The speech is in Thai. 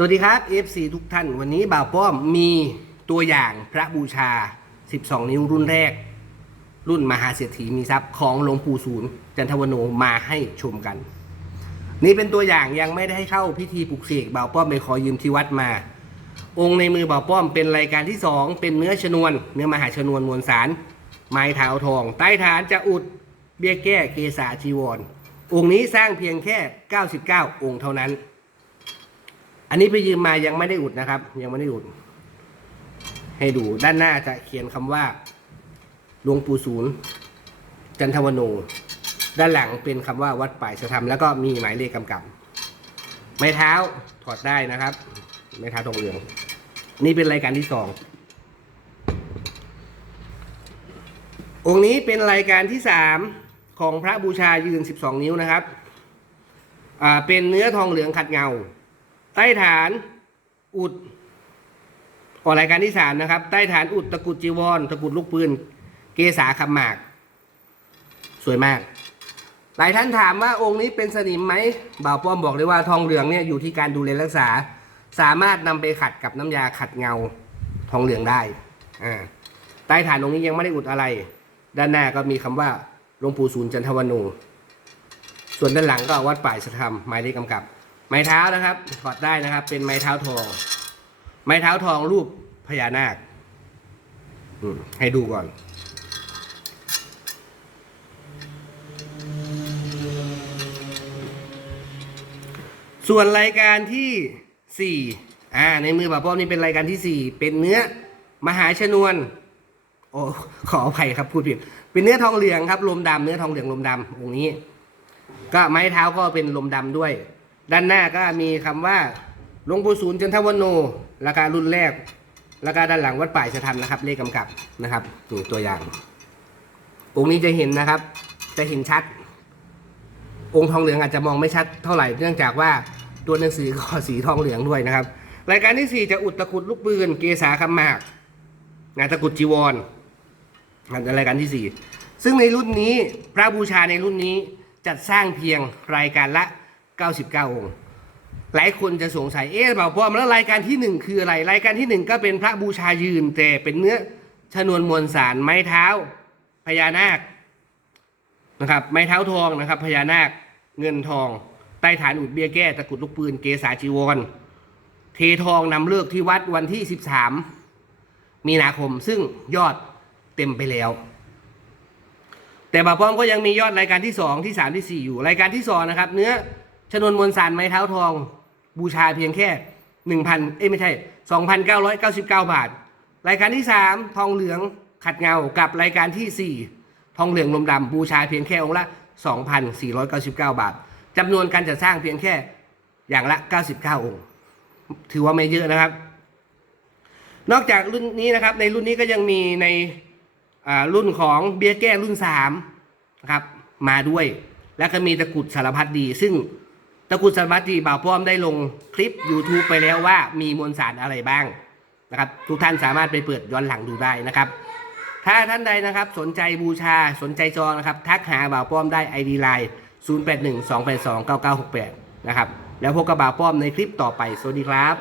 สวัสดีครับ FC ทุกท่าน วันนี้บ่าวป้อมมีตัวอย่างพระบูชา 12 นิ้วรุ่นแรก รุ่นมหาเศรษฐีมีทรัพย์ของหลวงปู่ศูนย์จันทวโนมาให้ชมกัน นี่เป็นตัวอย่างยังไม่ได้ให้เข้าพิธีปลุกเสกบ่าวป้อมไปขอยืมที่วัดมา องค์ในมือบ่าวป้อมเป็นรายการที่ 2 เป็นเนื้อชนวน เนื้อมหาชนวนมวลสาร ไม้เท้าทอง ใต้ฐานจะอุดเบี้ยแก้เกษาจีวรองค์นี้สร้างเพียงแค่ 99 องค์เท่านั้น อันนี้ไปยืมมายังไม่ได้อุดนะครับ ยังไม่ได้อุด ให้ดูด้านหน้าจะเขียนคำว่าหลวงปู่ศูนย์จันทวโน ด้านหลังเป็นคำว่าวัดป่ายสธรรมแล้วก็มีหมายเลขกำกับ ไม้เท้าถอดได้นะครับ ไม้เท้าทองเหลือง นี่เป็นรายการที่สององค์นี้เป็นรายการที่สามของพระบูชายืน 12 นิ้วนะครับ อ่า เป็นเนื้อทองเหลืองขัดเงา ใต้ฐานอุดออกรายการที่สามนะครับ ใต้ฐานอุดตะกุดจีวรตะกุดลูกปืน เกษาคำหมาก สวยมาก หลายท่านถามว่าองค์นี้เป็นสนิมไหมบ่าวป้อมบอกเลยว่าทองเหลืองเนี่ยอยู่ที่การดูแลรักษา สามารถนำไปขัดกับน้ำยาขัดเงาทองเหลืองได้อ่าใต้ฐานองค์นี้ยังไม่ได้อุดอะไร ด้านหน้าก็มีคำว่าหลวงปู่ศูนย์จันทวโนส่วนด้านหลังก็วัดป่ายสธรรมหมายเลขกำกับ ไม้เท้านะครับถอดได้นะครับ เป็นไม้เท้าทอง ไม้เท้าทองรูปพญานาคให้ดูก่อน ส่วนรายการที่สี่อ่า ในมือบ่าป้อมนี่เป็นรายการที่สี่เป็นเนื้อมหาชนวน โอ้ขออภัยครับพูดผิด เป็นเนื้อทองเหลืองครับลมดำเนื้อทองเหลืองลมดำองค์นี้ ก็ไม้เท้าก็เป็นลมดำด้วย ด้านหน้าก็มีคำว่าหลวงปู่ศูนย์จันทวโนราคารุ่นแรกแล้วก็ด้านหลังวัดป่ายสธรรมนะครับ เลขกำกับนะครับนี่ตัวอย่าง องค์นี้จะเห็นนะครับ จะเห็นชัด องค์ทองเหลืองอาจจะมองไม่ชัดเท่าไหร่เนื่องจากว่าตัวหนังสือก็สีทองเหลืองด้วยนะครับ รายการที่สี่จะอุดตะกุดลูกปืนเกษาคำหมากงานตะกุดจีวรอันรายการที่สี่ซึ่งในรุ่นนี้พระบูชาในรุ่นนี้จัดสร้างเพียงรายการละ 99 องค์ หลายคนจะสงสัย เอ๊ะเปล่าพอมแล้วรายการที่หนึ่งคืออะไร รายการที่หนึ่งก็เป็นพระบูชายืน แต่เป็นเนื้อชนวนมวลสารไม้เท้าพญานาคนะครับ ไม้เท้าทองนะครับพญานาคเงินทอง ใต้ฐานอุดเบี้ยแก้ตะกุดลูกปืนเกษาจีวร เททองนำเลิกที่วัดวันที่ 13 มีนาคมซึ่งยอดเต็มไปแล้ว แต่บาป้อมก็ยังมียอดรายการที่ 2 ที่ 3 ที่ 4 อยู่รายการที่ 2 นะครับ เนื้อ ชนวนมวลสารไม้เท้าทอง บูชาเพียงแค่1,000เอ้ยไม่ใช่2,999บาท รายการที่3ทองเหลืองขัดเงากับรายการที่4ทองเหลืองลมดำบูชาเพียงแค่องค์ละ2,499บาทจำนวนการจัดสร้างเพียงแค่อย่างละ99องค์ ถือว่าไม่เยอะนะครับ นอกจากรุ่นนี้นะครับ ในรุ่นนี้ก็ยังมีในรุ่นของเบียร์แก้รุ่น3นะครับมาด้วย แล้วก็มีตะกุดสารพัดดีซึ่ง ตะกรุดสารพัดดีบ่าวป้อมได้ลงคลิป YouTube ไปแล้วว่ามีมวลสารอะไรบ้างนะครับทุกท่านสามารถไปเปิดย้อนหลังดูได้นะครับ ถ้าท่านใดนะครับสนใจบูชาสนใจจองนะครับ ทักหาบ่าวป้อมได้ ID Line 0812829968 นะครับ แล้วพบกับบ่าวป้อมในคลิปต่อไป สวัสดีครับ